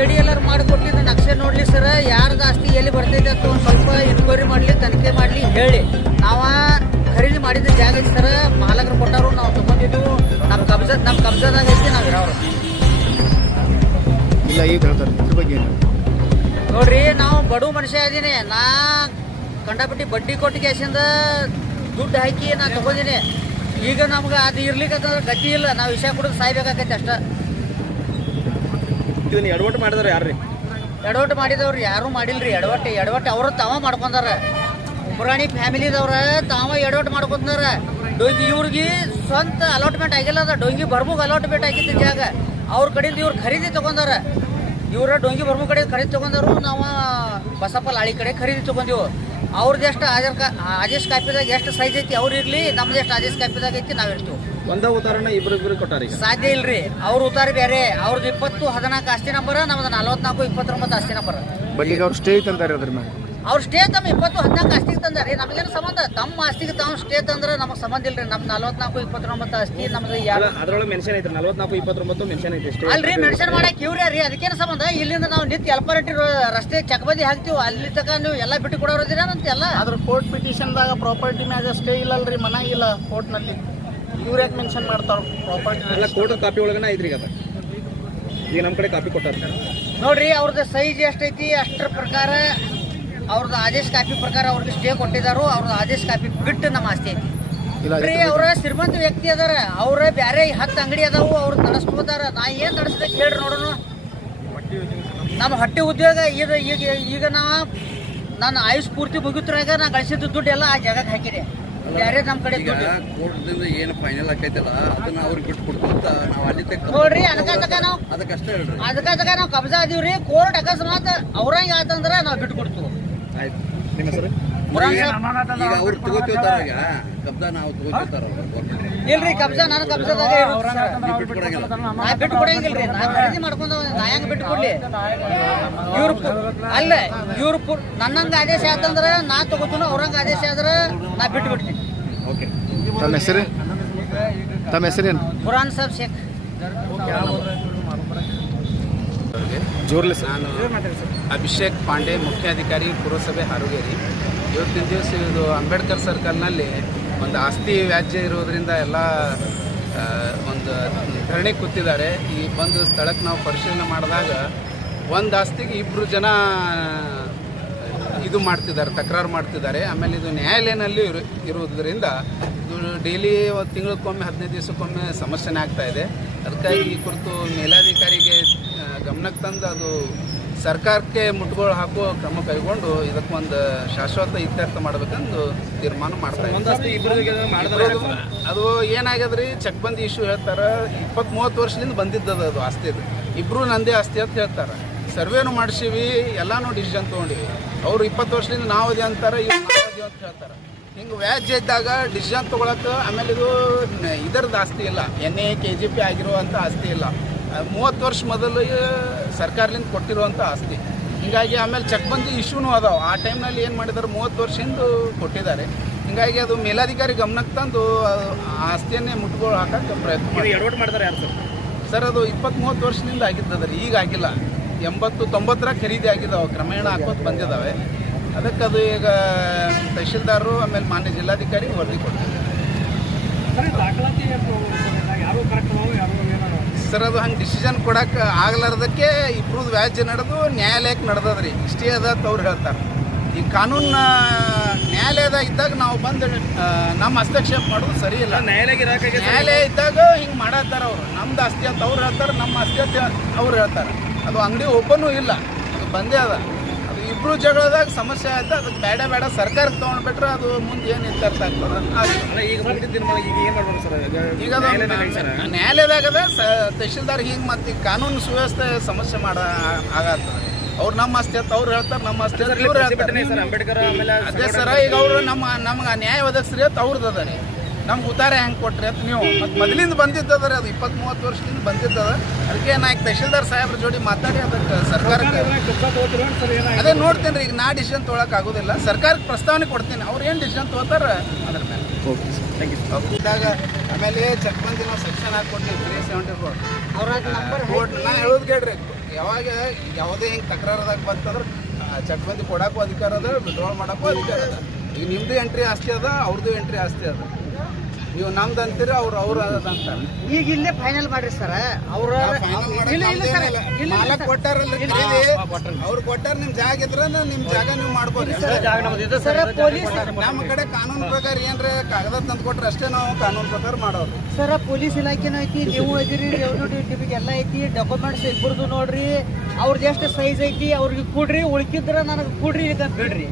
A D L R ಮಾಡಿಕೊಟ್ಟಿದ್ದು ನಕ್ಷೆ ನೋಡಲಿ ಸರ್ ಯಾರ್ದು ಆಸ್ತಿ ಎಲ್ಲಿ ಬರ್ತೈತೆ ಅಂತ ಒಂದು ಸ್ವಲ್ಪ ಎನ್ಕ್ವೈರಿ ಮಾಡಲಿ ತನಿಖೆ ಮಾಡಲಿ ಹೇಳಿ. ನಾವು ಖರೀದಿ ಮಾಡಿದ ಜಾಗ ಸರ್ ಮಾಲಕರು ಕೊಟ್ಟಾರು ನಾವು ತಗೊಂಡಿದ್ದು ನಮ್ಮ ಕಬ್ಜ ನಮ್ಮ ಕಬ್ಜದಾಗ ಐತಿ ನಾವು ಇರೋರು ಇಲ್ಲ ಈಗ ಹೇಳ್ತಾರೆ. ಇದ್ರ ಬಗ್ಗೆ ನೋಡ್ರಿ ನಾವು ಬಡವ ಮನುಷ್ಯ ಇದೀನಿ. ನಾ ಕಂಡಪಟ್ಟಿ ಬಡ್ಡಿ ಕೊಟ್ಟು ಕೇಸಿಂದ ದುಡ್ಡು ಹಾಕಿ ನಾ ತಗೊಂಡಿನಿ. ಈಗ ನಮ್ಗೆ ಅದು ಇರ್ಲಿಕ್ಕೆ ಗತಿ ಇಲ್ಲ. ನಾವು ವಿಷಯ ಕೊಡೋದು ಸಾಯ್ಬೇಕಾಗತ್ತೆ ಅಷ್ಟ. ಇದನ್ನ ಎಡವಟ್ಟು ಮಾಡಿದ್ರೆ ಯಾರು ರೀ ಎಡವಟ್ಟು ಮಾಡಿದವ್ರು ಯಾರೂ ಮಾಡಿಲ್ರಿ. ಎಡವಟ್ಟು ಎಡವಟ್ಟು ಅವರು ತಾವ ಮಾಡ್ಕೊಂಡಾರ. ಉಬ್ರಾಣಿ ಫ್ಯಾಮಿಲಿದವ್ರ ತಾವ ಎಡವಟ್ಟು ಮಾಡ್ಕೊಂತಾರ ಡೊಂಗಿ ಇವ್ರಿಗೆ ಸ್ವಂತ ಅಲಾಟ್ಮೆಂಟ್ ಆಗಿಲ್ಲ ಅದ. ಡೊಂಗಿ ಬರ್ಮುಗ್ ಅಲಾಟ್ಮೆಂಟ್ ಆಗಿದ್ದ ಜಾಗ. ಅವ್ರ ಕಡೆಯಿಂದ ಇವ್ರು ಖರೀದಿ ತಗೊಂಡಾರ. ಇವರ ಡೊಂಗಿ ಬರ್ಮು ಕಡೆ ಖರೀದಿ ತಗೊಂಡಾರು, ನಾವು ಬಸಪ್ಪ ಲಾಳಿ ಕಡೆ ಖರೀದಿ ತಗೊಂಡಿವು. ಅವ್ರದ್ದು ಎಷ್ಟು ಆಧಾರ್ ಕಾ ಆದೇಶ ಕಾಪಿದಾಗ ಎಷ್ಟು ಸೈಜ್ ಐತಿ ಅವ್ರು ಇರಲಿ ನಮ್ದು ಎಷ್ಟು ರಾಜೇಶ್ ಕಾಪಿದಾಗ ಐತಿ ನಾವು ಇರ್ತೀವಿ ಒಂದ ಉದಾಹರಣೆ ಇಬ್ರು ಇಬ್ರು ಕೊಟ್ಟಾರ ಈಗ? ಸಾಧ್ಯ ಇಲ್ರಿ. ಅವ್ರ ಉತ್ತಾರ ಬೇರೆ ಅವ್ರದ್ದು ಇಪ್ಪತ್ತು ಹದಿನಾಲ್ಕು ಆಸ್ತಿ ನಂಬರ್ ನಮ್ದು ನಲವತ್ನಾಲ್ಕು ಇಪ್ಪತ್ತೊಂಬತ್ತು ಆಸ್ತಿ ನಂಬರ್. ಬಟ್ ಈಗ ಅವ್ರು ಸ್ಟೇ ಅಂತಾರೆ ಅದ್ರ ಮೇಲೆ ಅವ್ರು ಸ್ಟೇ ತಮ್ಮ ಇಪ್ಪತ್ತು ಹದಿನಾಲ್ಕು ಆಸ್ತಿಗೆ ತಂದಾರಿ. ನಮಗೇನು ಸಂಬಂಧ? ತಮ್ಮ ಆಸ್ತಿಗೆ ತಾವು ಸ್ಟೇ ತಂದ್ರೆ ನಮಗೆ ಸಂಬಂಧ ಇಲ್ರಿ. ನಮ್ ನಲ್ವತ್ನಾಲ್ಕು ಇಪ್ಪತ್ತೊಂಬತ್ತು ಆಸ್ತಿ ನಮ್ದು ಯಾರು ಅದ್ರೊಳಗೆ ಮೆನ್ಷನ್ ಐತ್ರಿ. ನಲ್ವತ್ನಾಲ್ಕು ಇಪ್ಪತ್ತೊಂಬತ್ತು ಮೆನ್ಷನ್ ಐತಿ ಅಲ್ರಿ ಮೆನ್ಷನ್ ಮಾಡಕ್ ಇವ್ರೇ ರೀ ಅದಕ್ಕೇನು ಸಂಬಂಧ? ಇಲ್ಲಿಂದ ನಾವು ನಿತ್ಯ ಎಲ್ಪರಟ್ಟಿ ರಸ್ತೆ ಚಕಬದಿ ಹಾಕ್ತಿವಿ. ಅಲ್ಲಿ ತಕ ನೀವು ಎಲ್ಲ ಬಿಟ್ಟು ಕೊಡೋದಿರ ಅಂತ ಎಲ್ಲ? ಅದ್ರ ಕೋರ್ಟ್ ಪಿಟಿಷನ್ದಾಗ ಪ್ರಾಪರ್ಟಿ ಮ್ಯಾಗ ಸ್ಟೇ ಇಲ್ಲಲ್ರಿ ಮನ ಇಲ್ಲ ಕೋರ್ಟ್ನಲ್ಲಿ ಇವ್ರು ಯಾಕೆ ಮೆನ್ಷನ್ ಮಾಡ್ತಾರ? ಪ್ರಾಪರ್ಟಿ ಎಲ್ಲ ಕೋರ್ಟ್ ಕಾಪಿ ಒಳಗನ ಐತ್ರಿ ಈಗ ಅದ. ಈಗ ನಮ್ಮ ಕಡೆ ಕಾಪಿ ಕೊಟ್ಟಾರ. ನೋಡ್ರಿ ಅವ್ರದ್ದು ಸೈಜ್ ಎಷ್ಟೈತಿ ಅಷ್ಟರ ಪ್ರಕಾರ ಅವ್ರದ್ದು ಆದೇಶ ಕಾಪಿ ಪ್ರಕಾರ ಅವ್ರಿಗೆ ಸ್ಟೇ ಕೊಟ್ಟಿದಾರು ಅವ್ರದ್ದು ಆದೇಶ ಕಾಪಿ ಬಿಟ್ಟು ನಮ್ಮ ಆಸ್ತಿ ಐತಿ. ಬರೀ ಅವ್ರ ಶ್ರೀಮಂತ ವ್ಯಕ್ತಿ ಅದಾರ ಅವ್ರ ಬ್ಯಾರೆ ಹತ್ತು ಅಂಗಡಿ ಅದಾವು ಅವ್ರು ನಡೆಸ್ಕೋತಾರ ನಾ ಏನ್ ನಡೆಸ್ಬೇಕು ಹೇಳ್ರಿ ನೋಡೋಣ. ನಮ್ಮ ಹಟ್ಟಿ ಉದ್ಯೋಗ ಈಗ ಈಗ ಈಗ ನಾ ನನ್ನ ಆಯುಷ್ ಪೂರ್ತಿ ಮುಗಿತ್ರಾಗ ನಾ ಗಳಿಸಿದ ದುಡ್ಡು ಎಲ್ಲ ಆ ಜಾಗಕ್ಕೆ ಹಾಕಿದೆ. ಬೇರೆ ನಮ್ಮ ಕಡೆ ಕೋರ್ಟ್ದಿಂದ ಏನು ಫೈನಲ್ ಆಕೈತಲ್ಲ ಅದನ್ನ ಅವ್ರಿಗೆ ಬಿಟ್ಟು ನಾವು ಅಲ್ಲಿ ನೋಡ್ರಿ ಅದಕ್ಕ ನಾವು ಅದಕ್ಕಷ್ಟೇ ಹೇಳ್ರಿ. ಅದಕ್ಕ ನಾವು ಕಬ್ಜಾ ಅದೀವ್ರಿ ಕೋರ್ಟ್ ಅಕಸ್ಮಾತ್ ಅವ್ರಂಗ ಆತಂದ್ರ ನಾವು ಬಿಟ್ಟು ಕೊಡ್ತೀವಿ. ಆಯ್ತು. ನಿಮ್ಮ ಹೆಸರು? ಮುರಾನ್ ಈಗ ಅವ್ರು ತಗೋತಿರ್ತಾರ ಈಗ. ಕಬ್ದ ನಾವು ತಗೋತಿರ್ತಾರ ಇಲ್ರಿ ಕಬ್ಜಾ ನಾನು ಕಬ್ಜಾದಾಗ ನಾ ಬಿಟ್ಟು ಕೊಡಂಗಿಲ್ರಿ. ನಾ ಖರೀದಿ ಮಾಡ್ಕೊಂಡು ನಾ ಹೆಂಗ್ ಬಿಟ್ಟು ಕೊಡ್ಲಿ? ಇವ್ರು ಅಲ್ಲ ಇವ್ರು ನನ್ನಂಗ ಆದೇಶ ಆತಂದ್ರ ನಾ ತಗೋತೀನಿ ಅವ್ರಂಗ ಆದೇಶ ಆದ್ರ ನಾ ಬಿಟ್ಟು ಬಿಡ್ತೀನಿ ಓಕೆ. ತಮ್ಮ ಹೆಸರು? ತಮ್ಮ ಹೆಸರೇನು ಬುರಾನ್ ಸಾಬ್ ಶೇಖ್. ಜೋರ್ಲಿ ನಾನು ಅಭಿಷೇಕ್ ಪಾಂಡೆ, ಮುಖ್ಯಾಧಿಕಾರಿ, ಪುರಸಭೆ ಹಾರುಗೇರಿ ಇವತ್ತಿನ ದಿವಸ ಇದು ಅಂಬೇಡ್ಕರ್ ಸರ್ಕಲ್ನಲ್ಲಿ ಒಂದು ಆಸ್ತಿ ವ್ಯಾಜ್ಯ ಇರೋದರಿಂದ ಎಲ್ಲ ಒಂದು ಧರಣಿ ಕೂತಿದ್ದಾರೆ. ಈ ಬಂದು ಸ್ಥಳಕ್ಕೆ ನಾವು ಪರಿಶೀಲನೆ ಮಾಡಿದಾಗ ಒಂದು ಆಸ್ತಿಗೆ ಇಬ್ಬರು ಜನ, ಇದು ಮಾಡ್ತಿದ್ದಾರೆ, ತಕರಾರು ಮಾಡ್ತಿದ್ದಾರೆ. ಆಮೇಲೆ ಇದು ನ್ಯಾಯಾಲಯನಲ್ಲಿ ಇರು, ಇರುವುದರಿಂದ ಇದು ಡೈಲಿ ಒಂದು ತಿಂಗಳಕ್ಕೊಮ್ಮೆ, ಹದಿನೈದು ದಿವಸಕ್ಕೊಮ್ಮೆ ಸಮಸ್ಯೆನೇ ಆಗ್ತಾ ಇದೆ. ಅದಕ್ಕಾಗಿ ಈ ಕುರಿತು ಮೇಲಾಧಿಕಾರಿಗೆ ಗಮನಕ್ಕೆ ತಂದು ಅದು ಸರ್ಕಾರಕ್ಕೆ ಮುಟ್ಟುಗೋಲು ಹಾಕುವ ಕ್ರಮ ಕೈಗೊಂಡು ಇದಕ್ಕೊಂದು ಶಾಶ್ವತ ಇತ್ಯರ್ಥ ಮಾಡ್ಬೇಕಂದು ತೀರ್ಮಾನ ಮಾಡ್ತಾ ಇದ್ದಾರೆ ಅದು ಏನಾಗ್ಯದ್ರಿ? ಚಕ್ಬಂದಿ ಇಶ್ಯೂ ಹೇಳ್ತಾರೆ. ಇಪ್ಪತ್ತ್ ಮೂವತ್ತು ವರ್ಷದಿಂದ ಬಂದಿದ್ದದ ಅದು ಆಸ್ತಿ ಅದು. ಇಬ್ರು ನಂದೇ ಆಸ್ತಿ ಅಂತ ಹೇಳ್ತಾರೆ. ಸರ್ವೇನು ಮಾಡಿಸಿವಿ ಎಲ್ಲಾನು ಡಿಸಿಷನ್ ತೊಗೊಂಡಿವಿ. ಅವ್ರು ಇಪ್ಪತ್ತು ವರ್ಷದಿಂದ ನಾವು ಅದೇ ಅಂತಾರೆ ಇವ್ರು ನಾವು ಅಂತ ಹೇಳ್ತಾರೆ. ಹಿಂಗೆ ವ್ಯಾಜ್ಯ ಇದ್ದಾಗ ಡಿಸಿಷನ್ ತೊಗೊಳಕ್ಕೆ ಆಮೇಲೆ ಇದು ಇದರದ್ದು ಆಸ್ತಿ ಇಲ್ಲ. N A K G P ಆಗಿರುವಂಥ ಆಸ್ತಿ ಇಲ್ಲ. ಮೂವತ್ತು ವರ್ಷ ಮೊದಲು ಸರ್ಕಾರದಿಂದ ಕೊಟ್ಟಿರುವಂಥ ಆಸ್ತಿ. ಹೀಗಾಗಿ ಆಮೇಲೆ ಚಕ್ಬಂದಿ ಇಶ್ಯೂನೂ ಅದಾವೆ. ಆ ಟೈಮ್ನಲ್ಲಿ ಏನು ಮಾಡಿದ್ದಾರೆ ಮೂವತ್ತು ವರ್ಷದಿಂದ ಕೊಟ್ಟಿದ್ದಾರೆ. ಹೀಗಾಗಿ ಅದು ಮೇಲಾಧಿಕಾರಿ ಗಮನಕ್ಕೆ ತಂದು ಆ ಆಸ್ತಿಯನ್ನೇ ಮುಟ್ಗೋಳು ಹಾಕಕ್ಕೆ ಪ್ರಯತ್ನ ಮಾಡ್ತಾರೆ. ಯಾರು ಸರ್? ಅದು ಇಪ್ಪತ್ತು ಮೂವತ್ತು ವರ್ಷದಿಂದ ಆಗಿದ್ದದ್ರಿ. ಈಗ ಆಗಿಲ್ಲ. ಎಂಬತ್ತು ತೊಂಬತ್ತರ ಖರೀದಿ ಆಗಿದ್ದಾವೆ. ಕ್ರಮೇಣ ಹಾಕೋದು ಬಂದಿದ್ದಾವೆ. ಅದಕ್ಕೆ ಅದು ಈಗ ತಹಶೀಲ್ದಾರರು ಆಮೇಲೆ ಮಾನ್ಯ ಜಿಲ್ಲಾಧಿಕಾರಿ ವರದಿ ಕೊಡ್ತಾರೆ. ಸರ್ ಅದು ಹಂಗೆ ಡಿಸಿಷನ್ ಕೊಡಕ್ಕೆ ಆಗ್ಲಾರ್ದಕ್ಕೆ ಇಬ್ರದ್ದು ವ್ಯಾಜ್ಯ ನಡೆದು ನ್ಯಾಯಾಲಯಕ್ಕೆ ನಡೆದದ್ರಿ. ಇಷ್ಟೇ ಅದ ತವ್ರು ಅವ್ರು ಹೇಳ್ತಾರೆ. ಈ ಕಾನೂನು ನ್ಯಾಯಾಲಯದಾಗ ಇದ್ದಾಗ ನಾವು ಬಂದು ನಮ್ಮ ಹಸ್ತಕ್ಷೇಪ ಮಾಡೋದು ಸರಿ ಇಲ್ಲ. ನ್ಯಾಯಾಲಯ ನ್ಯಾಯಾಲಯ ಇದ್ದಾಗ ಹಿಂಗೆ ಮಾಡತ್ತಾರ ಅವರು. ನಮ್ದು ಆಸ್ತಿ ಅಂತ ಅವ್ರು ಹೇಳ್ತಾರೆ ನಮ್ಮ ಅಸ್ತಿ ಅಂತ ಅವ್ರು ಹೇಳ್ತಾರೆ. ಅದು ಅಂಗಡಿ ಒಬ್ಬನೂ ಇಲ್ಲ. ಅದು ಬಂದೇ ಅದು. ಇಬ್ರು ಜಗಳದಾಗ ಸಮಸ್ಯೆ ಆಯ್ತು ಅದಕ್ಕೆ ಬೇಡ ಬೇಡ ಸರ್ಕಾರಕ್ಕೆ ತೊಗೊಂಡ್ಬಿಟ್ರೆ ಅದು ಮುಂದೆ ಏನು ಇತ್ಯರ್ಥ ಆಗ್ತದೆ. ಈಗ ಅದು ಸ ತಹಶೀಲ್ದಾರ್ ಹಿಂಗೆ ಮತ್ತೆ ಕಾನೂನು ಸುವ್ಯವಸ್ಥೆ ಸಮಸ್ಯೆ ಮಾಡ ಆಗತ್ತ. ಅವ್ರು ನಮ್ಮ ಆಸ್ತಿ ಅಂತ ಅವ್ರು ಹೇಳ್ತಾರೆ ನಮ್ಮ ಆಸ್ತಿ ಅಂತ ಇವ್ರು ಹೇಳ್ತಾರೆ. ಸರ್ ಅಂಬೇಡ್ಕರ್ ಆಮೇಲೆ ಅದೇ ಸರ ಈಗ ಅವರು ನಮ್ಮ ನಮ್ಗೆ ನ್ಯಾಯ ಒದಗಿಸ್ರಿ ಅಂತ ಅವ್ರದ್ದು ಅದ ರೀ ನಮ್ಗೆ ಉತ್ತಾರ ಹೆಂಗೆ ಕೊಟ್ರಿ ಅಂತ ನೀವು. ಮತ್ತು ಮೊದಲಿಂದ ಬಂದಿದ್ದದ ರೀ ಅದು ಇಪ್ಪತ್ತ್ ಮೂವತ್ತು ವರ್ಷದಿಂದ ಬಂದಿದ್ದದ. ಅದಕ್ಕೆ ನಾ ಈಗ ತಹಶೀಲ್ದಾರ್ ಸಾಹೇಬ್ರ ಜೋಡಿ ಮಾತಾಡಿ ಅದಕ್ಕೆ ಸರ್ಕಾರಕ್ಕೆ. ಅದೇ ನೋಡ್ತೀನಿ ರೀ ಈಗ ನಾ ಡಿಸಿಷನ್ ತೊಗೊಳಕ್ ಆಗೋದಿಲ್ಲ. ಸರ್ಕಾರಕ್ಕೆ ಪ್ರಸ್ತಾವನೆ ಕೊಡ್ತೀನಿ. ಅವ್ರು ಏನು ಡಿಸಿಷನ್ ತೊಗೋತಾರ ಅದ್ರ ಮೇಲೆ. ಓಕೆ ಇದ್ದಾಗ ಆಮೇಲೆ ಚಕ್ಬಂದಿ ನಾವು ಸೆಕ್ಷನ್ ಹಾಕ್ಕೊಡ್ತೀವಿ ತ್ರೀ ಸೆವೆಂಟಿ ಫೋರ್ ಕೋರ್ಟ್ ನಾನು ಹೇಳೋದು ಕೇಳ್ರಿ. ಯಾವಾಗ ಯಾವುದೇ ಹಿಂಗೆ ತಕರಾರದಾಗ ಬಂತಂದ್ರೆ ಚಟ್ಬಂದಿ ಕೊಡಕ್ಕೂ ಅಧಿಕಾರ ಅದ ವಿಡ್ರಾಲ್ ಮಾಡಕ್ಕೂ ಅಧಿಕಾರ ಅದ. ಈಗ ನಿಮ್ದು ಎಂಟ್ರಿ ಆಸ್ತಿ ಅದ ಅವ್ರದ್ದು ಎಂಟ್ರಿ ಆಸ್ತಿ ಅದ. ನೀವು ನಮ್ದು ಅಂತೀರಿ ಅವ್ರು ಅವ್ರು ಈಗ ಇಲ್ಲೇ ಫೈನಲ್ ಮಾಡ್ರಿ ಸರ್ ಅವ್ರ ಮಾಲಕ್ ಅವ್ರು ಕೊಟ್ಟಾರ ನಿಮ್ ಜಾಗ ಇದ್ರ ನಿಮ್ ಜಾಗ ನೀವು ಮಾಡ್ಬೋದು. ಸರ್ ಪೊಲೀಸ್ ನಮ್ಮ ಕಡೆ ಕಾನೂನು ಪ್ರಕಾರ ಏನ್ರ ಕಾಗದ ತಂದು ಕೊಟ್ರೆ ಅಷ್ಟೇ ನಾವು ಕಾನೂನು ಪ್ರಕಾರ ಮಾಡೋದು. ಸರ್ ಪೊಲೀಸ್ ಇಲಾಖೆನೂ ಐತಿ ನೀವು ಐತಿರಿ ರೆವೆನ್ಯೂ ಡ್ಯೂಟಿಗೆ ಎಲ್ಲ ಐತಿ ಡಾಕ್ಯುಮೆಂಟ್ಸ್ ಇಬ್ಬರದು ನೋಡ್ರಿ ಅವ್ರದ್ದು ಎಷ್ಟು ಸೈಜ್ ಐತಿ ಅವ್ರಿಗೆ ಕೊಡ್ರಿ ಉಳ್ಕಿದ್ರ ನನಗೆ ಕೊಡ್ರಿ ಅಂತ ಬಿಡ್ರಿ.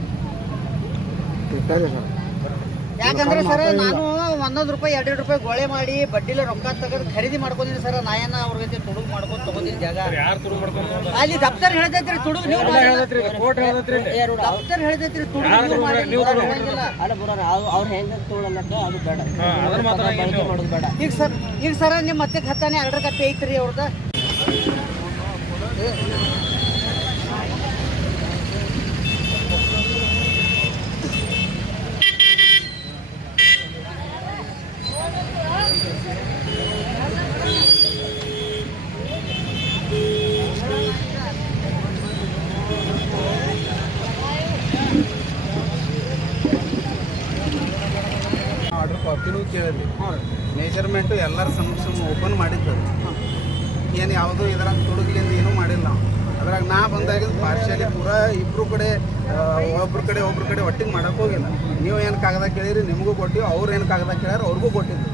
ಯಾಕಂದ್ರೆ ಸರ್ ನಾನು ಒಂದೊಂದು ರೂಪಾಯಿ ಎರಡು ರೂಪಾಯಿ ಗೋಳೆ ಮಾಡಿ ಬಡ್ಡಿಲ ರೊಕ್ಕ ತಗದು ಖರೀದಿ ಮಾಡ್ಕೊಂಡಿನಿ ಸರ್. ನಾಯನ ಅವ್ರ ಜೊತೆ ತುಡುಗು ಮಾಡ್ಕೊಂಡು ತಗೊಂಡಿನಿ ಜಾಗ. ಅಲ್ಲಿ ದಪ್ತರ್ ಹೇಳ್ತೈತ್ರಿ ತುಡುಗು ನೀವು ದಪ್ತರ್ ಹೇಳ್ದೈತ್ರಿ ತುಡುಗು ನೀವು ಮಾಡಿ ನೀವು ಹೇಳಂಗಿಲ್ಲ. ಅವ್ರು ಹೆಂಗ ತೊಗೊಳಲ್ಲಕ್ಕ ಅದು ಬೇಡ. ಮಾಡೋದು ಬೇಡ. ಈಗ ಸರ್ ಈಗ ಸರ್ ನಿಮ್ಮ ಮತ್ತೆ ಹತ್ತಾನೆ ಎರಡರ ಕತ್ತೆ ಐತ್ರಿ ಅವ್ರದ ಆರ್ಡರ್ ಕಾಪಿನೂ ಕೇಳಿದ್ವಿ. ಮೆಜರ್ಮೆಂಟು ಎಲ್ಲರ ಸಮಕ್ಷ ಓಪನ್ ಮಾಡಿದ್ದು ಏನು ಯಾವುದೂ ಇದ್ರಾಗ ತುಡುಗ್ಲಿಂದ ಏನೂ ಮಾಡಿಲ್ಲ. ಅದ್ರಾಗ ನಾ ಬಂದಾಗ ಪಾರ್ಶಿಯಲಿ ಪೂರಾ ಇಬ್ಬರು ಕಡೆ ಒಬ್ರ ಕಡೆ ಒಬ್ರ ಕಡೆ ಒಟ್ಟಿಗೆ ಮಾಡೋಕೆ ಹೋಗಿಲ್ಲ. ನೀವು ಏನು ಕಾಗದ ಕೇಳಿರಿ, ನಿಮಗೂ ಕೊಟ್ಟಿವಿ, ಅವ್ರು ಏನು ಕಾಗದ ಕೇಳ್ಯಾರ ಅವ್ರಿಗೂ ಕೊಟ್ಟಿದ್ದು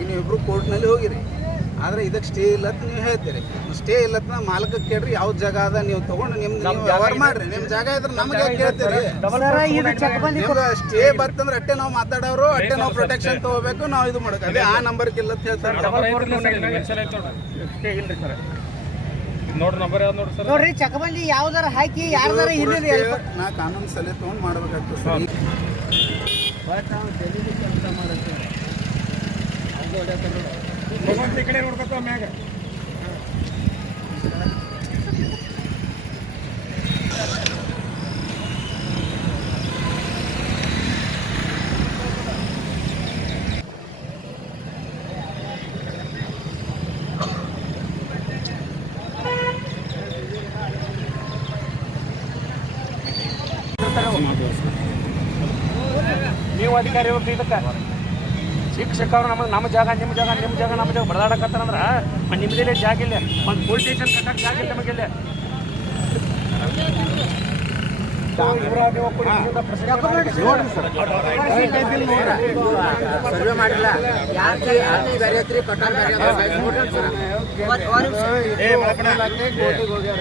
ಈಗ ಇಬ್ಬರು ಕೋರ್ಟ್ನಲ್ಲಿ ಹೋಗಿರಿ. ಆದರೆ ಇದಕ್ಕೆ ಸ್ಟೇ ಇಲ್ಲ ಅಂತ ನೀವು ಹೇಳ್ತೀರಿ. ಸ್ಟೇ ಇಲ್ಲ ಅಂತ ಮಾಲಕಕ್ಕೆ ಕೇಳ್ರಿ ಯಾವ ಜಾಗ ಅದ ನೀವು ತಗೊಂಡು ನಿಮ್ಮ ನೀವು ವ್ಯವಹಾರ ಮಾಡ್ರಿ. ನಿಮ್ಮ ಜಾಗ ಇದ್ರೆ ನಮ್ಗೆ ಯಾಕೆ ಕೇಳ್ತೀರಿ? ನಿಮ್ಗೆ ಸ್ಟೇ ಬರ್ತಂದ್ರೆ ಅಟ್ಟೆ ನಾವು ಮಾತಾಡೋರು ಅಟ್ಟೆ ನಾವು ಪ್ರೊಟೆಕ್ಷನ್ ತಗೋಬೇಕು ನಾವು ಇದು ಮಾಡ್ಬೇಕು. ಅದೇ ಆ ನಂಬರ್ ಇಲ್ಲ ಅಂತ ಹೇಳ್ತಾರೆ. ನೋಡ್ರಿ. ಚಕಬಂದಿ ಯಾವ್ದಾರ ಹಾಕಿ ಯಾರ್ದಾರ stay ನಾ ಕಾನೂನು ಸಲಹೆ ತಗೊಂಡು ಮಾಡ್ಬೇಕಾಗ್ತದೆ ಸರ್. ಈ ಕಡೆ ನೋಡ್ಕೊತ ಮ್ಯಾಗ. ನೀವು ಅಧಿಕಾರಿ ಹೋಗ್ರಿ ಶಿಕ್ಷಕರು ನಮಗೆ ನಮ್ಮ ಜಾಗ, ನಿಮ್ಮ ಜಾಗ ನಿಮ್ಮ ಜಾಗ, ನಮ್ಮ ಜಾಗ ಬಡದಾಡಕತ್ತಾರಂದ್ರ ನಿಮ್ದಿಲ್ಲೇ ಜಾಗ ಇಲ್ಲ. ಒಂದು ಪೊಲೀಸ್ ಸ್ಟೇಷನ್ ಕಟ್ಟಕ್ಕೆ ಜಾಗ ಇಲ್ಲ. ಸರ್ವೆ ಮಾಡಿಲ್ಲ ಯಾಕೆ ಬೇರೆ ಐತ್ರಿ ಕಟ್ಟಲ್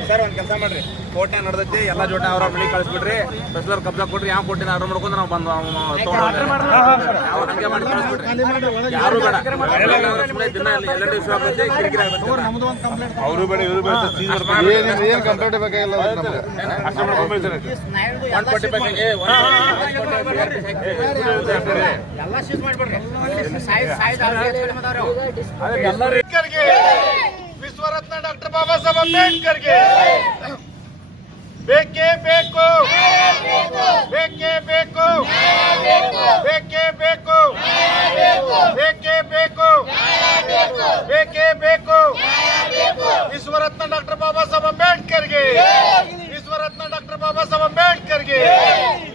ಸರ್ ಒಂದು ಕೆಲಸ ಮಾಡ್ರಿ ಕೋಟೆ ನಡೆದೈತಿ ಎಲ್ಲಾ ಜೋಟ ಅವ್ರ ಮನೆ ಕಳಿಸ್ಬಿಡ್ರಿ ಸ್ಪೆಷಲ್ ಕಬ್ಜಾ ಕೊಡ್ರಿ ಯಾವ ಕೋಟಿನ ಆರ್ಡರ್ ಮಾಡ್ಕೊಂಡು ನಾವು ಬಂದು ನಾವು ಹಂಗೆ ಮಾಡಿ ಕಳಿಸ್ಬಿಡ್ರಿ ಯಾರು ಬೇಡ. ದಿನ ಎಲ್ಲ ವಿಶ್ವ ಆಗತ್ತೆ ಕಿರಿಕಿರಿ ಆಗತ್ತೆ ಅವರು ಬೇಡ ಇವರು ಬೇಡ ಏನು ಕಂಪ್ಲೇಂಟ್ ಬೇಕಾಗಿಲ್ಲ ಅಷ್ಟೇ ವಿಶ್ವರತ್ನ ಡಾಕ್ಟರ್ ಬಾಬಾ ಸಾಹೇಬ್ ಅಂಬೇಡ್ಕರ್ಗೆ ಬೇಕೇ ಬೇಕು ಬೇಕೇ ಬೇಕು ಬೇಕೇ ಬೇಕು ಬೇಕೇ ಬೇಕು ಬೇಕೇ ಬೇಕು ವಿಶ್ವರತ್ನ ಡಾಕ್ಟರ್ ಬಾಬಾ ಸಾಹೇಬ್ ಅಂಬೇಡ್ಕರ್ಗೆ ವಿಶ್ವರತ್ನ ಡಾಕ್ಟರ್ ಬಾಬಾ ಸಾಹೇಬ್ ಅಂಬೇಡ್ಕರ್ಗೆ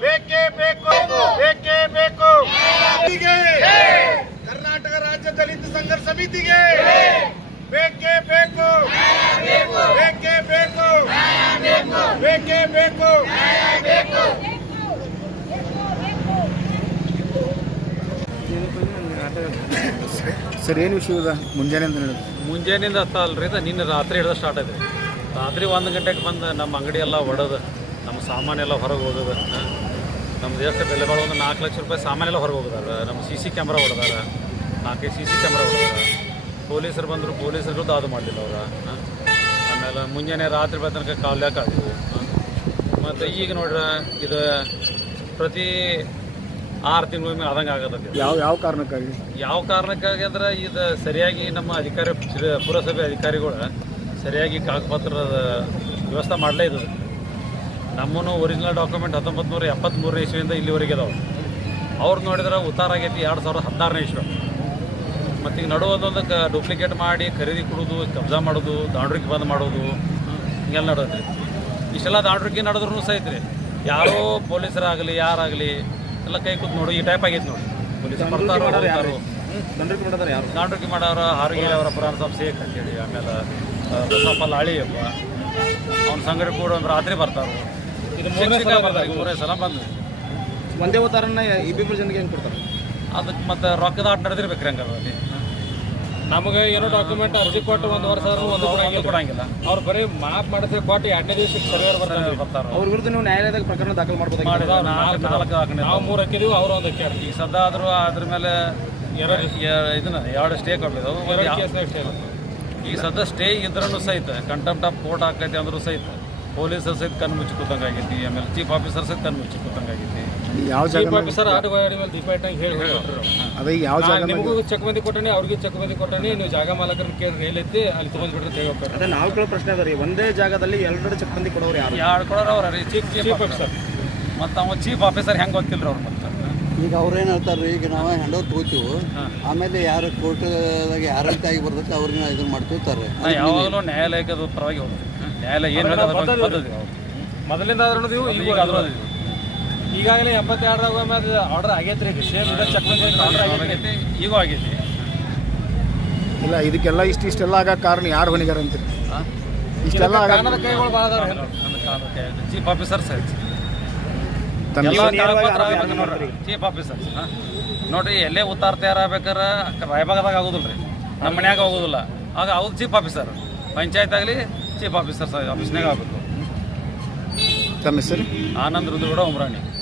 ಬೇಕೇ ಬೇಕು ಬೇಕೇ ಬೇಕು ಸಮಿತಿಗೆ, ಕರ್ನಾಟಕ ರಾಜ್ಯ ದಲಿತ ಸಂಘರ್ಷ ಸಮಿತಿಗೆ ಬೇಕೇ ಬೇಕು ಬೇಕೇ ಬೇಕು ಬೇಕೇ ಬೇಕು ಸರ್ ಏನು ಇದೆ? ಮುಂಜಾನೆ ಅಂತ ಹೇಳಿದ್ರು. ಮುಂಜಾನೆಯಿಂದ ಹತ್ತ ಇದು ನಿನ್ನೆ ರಾತ್ರಿ ಹಿಡಿದ ಸ್ಟಾರ್ಟ್ ಆಯ್ತು ರಾತ್ರಿ ಒಂದು ಗಂಟೆಗೆ ಬಂದು ನಮ್ಮ ಅಂಗಡಿ ಎಲ್ಲ ಒಡೆದು, ನಮ್ಮ ಸಾಮಾನೆಲ್ಲ ಹೊರಗೆ ಹೋಗೋದು ನಮ್ಮ ದೇಶದ ಬೆಲೆ ಬಾಳ ಒಂದು ನಾಲ್ಕು ಲಕ್ಷ ರೂಪಾಯಿ ಸಾಮಾನೆಲ್ಲ ಹೊರಗೆ ಹೋಗೋದಾರ ನಮ್ಮ ಸಿ ಸಿ ಕ್ಯಾಮ್ರಾ ಹೊಡೆದಾರ. ನಾಲ್ಕೈದು ಸಿ ಸಿ ಕ್ಯಾಮ್ರಾ ಹೊಡೆದಾರ. ಪೊಲೀಸರು ಬಂದರು, ಪೊಲೀಸರು ದಾದು ಮಾಡಲಿಲ್ಲ ಅವ್ರ. ಆಮೇಲೆ ಮುಂಜಾನೆ ರಾತ್ರಿ ಬಂದ ತನಕ ಕಾವ್ಯಾಕ ಆದವು? ಮತ್ತು ಈಗ ನೋಡ್ರಿ, ಇದು ಪ್ರತಿ ಆರು ತಿಂಗಳ ಮೇಲೆ ಆದಂಗೆ ಆಗತ್ತೆ ಯಾವ ಯಾವ ಕಾರಣಕ್ಕಾಗಿ? ಯಾವ ಕಾರಣಕ್ಕಾಗಿ ಅಂದ್ರೆ ಇದು ಸರಿಯಾಗಿ ನಮ್ಮ ಅಧಿಕಾರಿ ಪುರಸಭೆ ಅಧಿಕಾರಿಗಳು ಸರಿಯಾಗಿ ಕಾಗಪತ್ರದ ವ್ಯವಸ್ಥೆ ಮಾಡಲೇ ಇದ್ದದು ನಮ್ಮನ್ನು ಒರಿಜಿನಲ್ ಡಾಕ್ಯುಮೆಂಟ್ ಹತ್ತೊಂಬತ್ತು ನೂರ ಎಪ್ಪತ್ತ್ಮೂರನೇ ಇಸ್ವಿಯಿಂದ ಇಲ್ಲಿವರೆಗೆ ಇದಾವೆ ಅವ್ರು ನೋಡಿದ್ರೆ ಉತ್ತಾರ ಆಗೈತಿ ಎರಡು ಸಾವಿರದ ಹದಿನಾರನೇ ಇಸ್ವಿ. ಮತ್ತು ಈಗ ಕ ಡೂಪ್ಲಿಕೇಟ್ ಮಾಡಿ ಖರೀದಿ ಕೊಡೋದು ಕಬ್ಜಾ ಮಾಡೋದು ದಾಂಡ್ರಿಗೆ ಬಂದ್ ಮಾಡೋದು ಹಿಂಗೆಲ್ಲ ನಡೋದ್ರಿ ಇಷ್ಟೆಲ್ಲ ದಾಂಡ್ರಿಗೆ ನಡೆದ್ರೂ ಸಹಿತ ರೀ ಯಾರೋ ಪೊಲೀಸರಾಗಲಿ ಯಾರಾಗಲಿ ಎಲ್ಲ ಕೈ ಕೂತ್ ನೋಡು ಈ ಟೈಪ್ ಆಗೈತೆ ನೋಡಿ. ಪೊಲೀಸ್ ಬರ್ತಾರೋ ಯಾರು? ಯಾರು? ಮಾಡೋರು ಹಾರಿಗೆರೆ ಅವರ ಪುರಾಣ ಸಾಬ್ ಶೇಖ್ ಅಂತೇಳಿ ಆಮೇಲೆ ಆ, ಬಸಪ್ಪ ಲಾಳಿಯಪ್ಪ ಅವ್ನ ಸಂಗಡ ಕೂಡ ಒಂದು ರಾತ್ರಿ ಬರ್ತಾರೆ. ಶಿಕ್ಷಕ ಬರ್ತಾರೆ ಮೂರೇ ಸಲ ಬಂದ್ ಒಂದೇ ಅವತಾರನ ಇಬ್ಬಿಬ್ಬರು ಜನಕ್ಕೆ ಹೆಂಗೆ ಕೊಡ್ತಾರೆ? ಅದಕ್ಕೆ ಮತ್ತೆ ರೊಕ್ಕದ ಆಟ ನಡೆದಿರ್ಬೇಕ್ರಿ ಹಂಗಾರ ಅಲ್ಲಿ. ನಮಗೆ ಏನೋ ಡಾಕ್ಯುಮೆಂಟ್ ಅರ್ಜಿ ಕೊಟ್ಟು ಒಂದು ವರ್ಷ ಒಂದು ಕೊಡಂಗಿಲ್ಲ. ಅವ್ರು ಬರೀ ಮಾಪ್ ಮಾಡಿದ್ರೆ ಕೊಟ್ಟು ಎರಡನೇ ದಿವಸಕ್ಕೆ ಸರ್ವೇರ್ ಬರ್ತಾರೆ. ಬರ್ತಾರೆ. ಅವ್ರ ವಿರುದ್ಧ ನೀವು ನ್ಯಾಯಾಲಯದಲ್ಲಿ ಪ್ರಕರಣ ದಾಖಲು ಮಾಡ್ಬೋದು. ನಾವು ಮೂರು ಹಾಕಿದೀವಿ ಅವರು ಒಂದು ಹಾಕ್ಯಾರ. ಈಗ ಸದ್ದ ಆದ್ರೂ ಅದ್ರ ಮೇಲೆ ಎರಡು ಇದನ್ನ ಎರಡು ಸ್ಟೇ ಕೊಟ್ಟಿದ್ದು ಎರಡು ಈ ಸ್ಟೇ ಈಗ ಸದ್ದ ಸ್ಟೇ ಇದ್ರೂ ಸಹಿತ ಕಂಟೆಂಪ್ಟ್ ಆಫ್ ಕೋರ್ಟ್ ಹಾಕೈತಿ ಅಂದ್ರೂ ಸಹಿತ ಪೊಲೀಸರು ಸಹಿತ ಕಣ್ಣು ಮುಚ್ಚಿ ಕೂತಂಗೆ ಆಗೈತಿ ಆಮೇಲೆ ಚೀಫ್ ಆಫೀಸರ್ ಸಹಿತ ಕಣ್ಣು ಮುಚ್ಚಿ ಕೂತಂಗೆ ಆಗೈತಿ ಯಾವ ಚೀಫ್ ಆಫೀಸರ್ ಆಟ ಗಾಡಿ ಮೇಲೆ ದೀಪ ಇಟ್ಟಂಗೆ ಹೇಳಿ. ಅದೇ ಯಾವ ಜಾಗ ನಿಮಗೂ ಚೆಕ್ ಬಂದಿ ಕೊಟ್ಟಣಿ ಅವ್ರಿಗೆ ಚೆಕ್ ಬಂದಿ ಕೊಟ್ಟಣಿ ನೀವು ಜಾಗ ಮಾಲಕರನ್ನ ಕೇಳಿ ಹೇಳೈತಿ ಅಲ್ಲಿ ತೊಗೊಂಡ್ಬಿಟ್ರೆ ತೆಗೋಕ್ಕಾರ ಅದೇ ನಾವು ಕೇಳೋ ಪ್ರಶ್ನೆ ಅದ ರೀ ಒಂದೇ ಜಾಗದಲ್ಲಿ ಎರಡು ಚಕ್ಬಂದಿ ಕೊಡೋರು ಯಾರು? ಯಾರು ಕೊಡೋರು ಅವ್ರ ರೀ ಚೀಫ್ ಚೀಫ್ ಆಫೀಸರ್ ಮತ್ತು ಅವ ಚೀಫ್ ಆಫೀಸರ್ ಹೆಂಗೆ ಗೊತ್ತಿಲ್ಲ ಅವ್ರು ಮತ್ತೆ? ಈಗ ಅವ್ರೇನು ಹೇಳ್ತಾರೆ ಈಗ ನಾವು ಹ್ಯಾಂಡ್ ಓವರ್ ತಗೋತೀವಿ ಆಮೇಲೆ ಯಾರು ಕೋರ್ಟ್ದಾಗ ಯಾರಂತ ಆಗಿ ಬರ್ತೈತೆ ಅವ್ರನ್ನ ಇದನ್ನ ಮಾಡ್ತಿರ್ತಾರೆ ನಾ ಯಾವಾಗಲೂ ನ್ಯಾಯಾಲಯಕ್ಕೆ ಅದು ಪರವಾಗಿ ಹೋಗ್ತೀನಿ ನ್ಯಾಯಾಲಯ ಏನು ಬೇಕಾದ್ರೆ ಅದ್ರ ಪದ್ಧತಿ. ಮೊದಲಿಂದ ಆದ್ರೂ ನೀವು ಈಗ ಅದ್ರ ಈಗಾಗಲೇ ಎಂಬತ್ತೆರಡರಾಗ ಆರ್ಡರ್ ಆಗೈತ್ರಿ ಈಗ ಸೇಮ್ ಇದ ಚೆಕ್ ಆರ್ಡರ್ ಆಗೈತಿ ಈಗ ಆಗೈತಿ. ಇಲ್ಲ ಇದಕ್ಕೆಲ್ಲ ಇಷ್ಟು ಇಷ್ಟೆಲ್ಲ ಆಗ ಕಾರಣ ಯಾರು ಹೊಣಿಗಾರ ಅಂತೀರಿ? ಇಷ್ಟೆಲ್ಲ ಆಗ ಕಾನೂನು ಕೈಗಳು ಭಾಳ ಅದಾವ್ರಿ ಚೀಫ್ ಆಫೀಸರ್ ಸರ್. ಎಲ್ಲ ಆಗ್ಬೇಕು ನೋಡ್ರಿ. ಚೀಫ್ ಆಫೀಸರ್ ನೋಡ್ರಿ ಎಲ್ಲೇ ಉತ್ತಾರ ತಯಾರಾಗ್ಬೇಕಾರೆ ರಾಯಭಾಗದಾಗ ಆಗೋದಿಲ್ಲ ರೀ ನಮ್ಮ ಮನ್ಯಾಗ ಆಗೋದಿಲ್ಲ. ಆಗ ಅವ್ರು ಚೀಫ್ ಆಫೀಸರ್ ಪಂಚಾಯತ್ ಆಗಲಿ ಚೀಫ್ ಆಫೀಸರ್ ಆಫೀಸ್ನಾಗ ಆಗಬೇಕು. ತಮ್ಮ ಹೆಸರು? ಆನಂದ್ ರುದ್ರಗೌಡ ಉಮ್ರಾಣಿ.